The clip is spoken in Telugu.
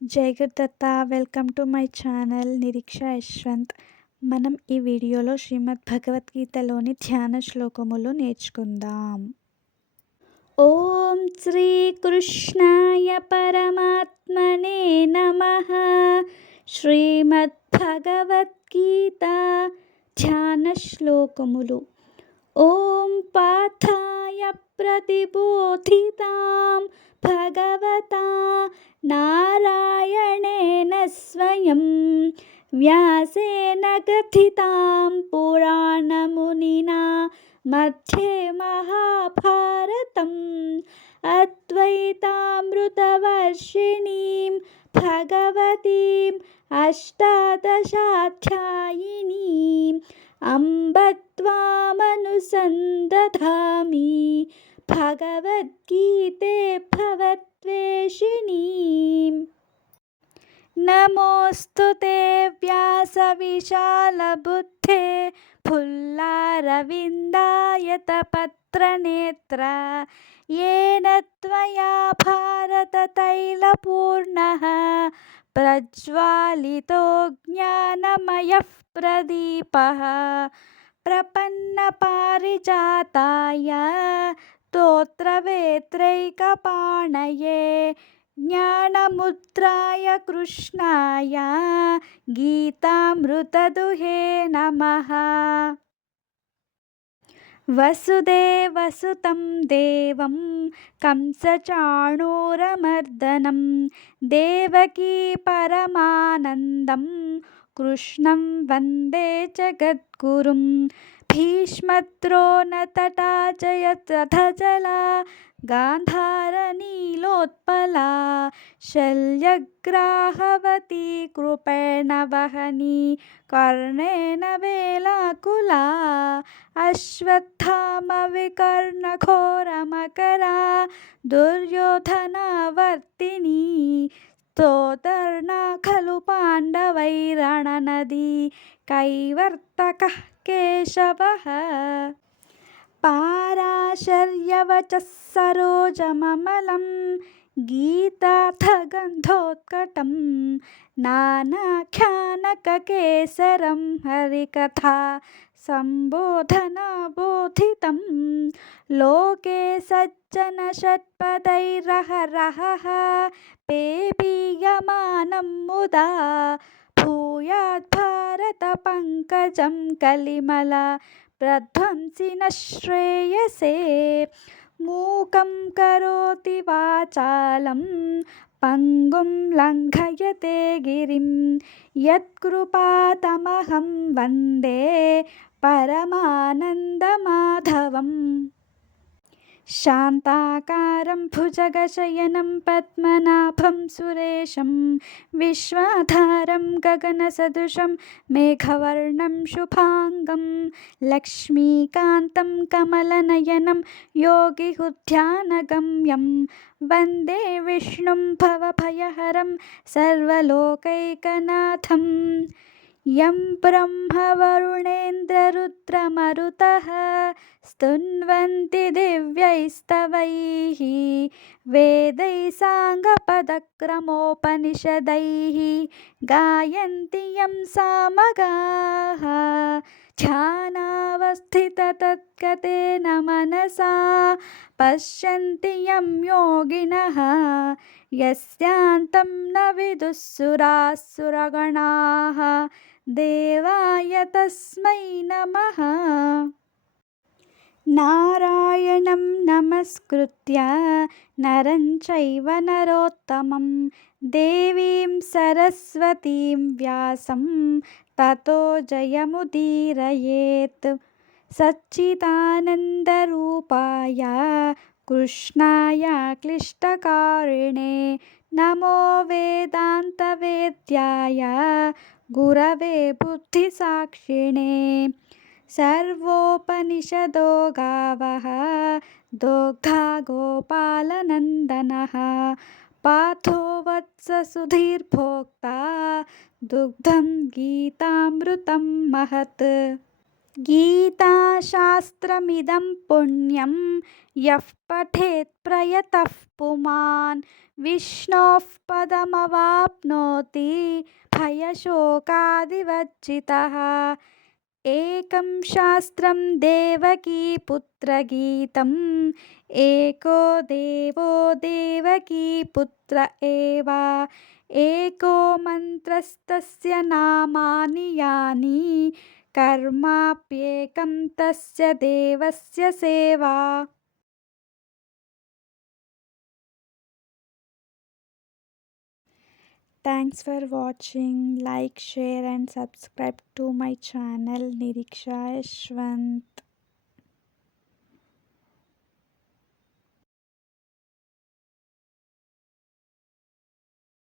జై Gurudatta welcome to my channel Niriksha Yashwant. మనం ఈ వీడియోలో శ్రీమద్ భగవద్గీతలోని ధ్యాన శ్లోకములు నేర్చుకుందాం. ఓం శ్రీ కృష్ణాయ పరమాత్మనే నమ. శ్రీమద్ భగవద్గీత ధ్యాన శ్లోకములు. ఓం పాఠాయ ప్రతిబోధితాం భగవతా నార व्यासेन कथितां पुराणमुनिना मध्ये महाभारतम् अद्वैतामृतवर्षिणीं भगवतीम् अष्टादशाध्यायिनीम् अम्ब त्वामनुसन्दधामि भगवद्गीते भवद्वेषिणीम् नमोऽस्तु ते व्यासविशालबुद्धे फुल्लारविन्दायतपत्रनेत्र येन त्वया भारततैलपूर्णः प्रज्वालितो ज्ञानमयः प्रदीपः प्रपन्नपारिजाताय स्तोत्रवेत्रैकपाणये ज्ञानमुद्राय कृष्णाय गीतामृतदुहे नमः। वसुदेवसुतं देवं कंसचाणूरमर्दनं देवकी परमानन्दं कृष्णं वन्दे जगद्गुरुं भीष्मद्रोणतटाचयतथजला गान्धारनीलोत्पला शल्यग्राहवती कृपेण वहनी कर्णेन वेलाकुला अश्वत्थामविकर्णघोरमकरा दुर्योधनवर्तिनी स्तोतर्णा खलु पाण्डवैरणनदी कैवर्तकः केशवः पाराशर्यवचः सरोजममलं गीतार्थगन्धोत्कटं नानाख्यानककेसरं हरिकथा सम्बोधनबोधितं। लोके सज्जनषट्पदैरहरहः पेपीयमानं मुदा भूयाद्भारतपङ्कजं कलिमला प्रध्वंसि न श्रेयसे मूकं करोति वाचालं पङ्गुं लङ्घयते गिरिं यत्कृपातमहं वन्दे परमानन्दमाधवम् శాంతాకారం భుజగశయనం పద్మనాభం సురేశం విశ్వాధారం గగనసదృశం మేఘవర్ణం శుభాంగం లక్ష్మీకాంతం కమలనయనం యోగిహుధ్యానగమ్యం వందే విష్ణుం భవభయహరం సర్వలోకైకనాథం यं ब्रह्मवरुणेन्द्ररुद्रमरुतः स्तुन्वन्ति दिव्यैस्तवैः वेदैः साङ्गपदक्रमोपनिषदैः गायन्ति यं सामगाः। ध्यानावस्थिततत्कतेन मनसा पश्यन्ति यं योगिनः यस्यान्तं न विदुःसुरासुरगणाः देवाय तस्मै नमः। नारायणं नमस्कृत्य नरं चैव नरोत्तमं। देवीं सरस्वतीं व्यासं ततो जयमुदीरयेत्। सच्चिदानन्दरूपाय कृष्णाय क्लिष्टकारिणे नमो वेदान्तवेद्याय गुरवे बुद्धिसाक्षिणे सर्वोपनिषदो गावः दोग्धा गोपालनन्दनः पाथो वत्ससुधीर्भोक्ता दुग्धं गीतामृतं महत्। గీతాశాస్త్రమిదం పుణ్యం యః పఠేత్ ప్రయతః పుమాన్ విష్ణోః పదమవాప్నోతి భయశోకాదివర్జితः ఏకం శాస్త్రం దేవకీ పుత్రగీతం ఏకో దేవో దేవకీ పుత్ర ఏవా ఏకో మంత్రస్తస్య నామాని యాని कर्माप्येकं तस्य देवस्य सेवा Thanks for watching. Like, share, and subscribe to my channel Niriksha Yashwant.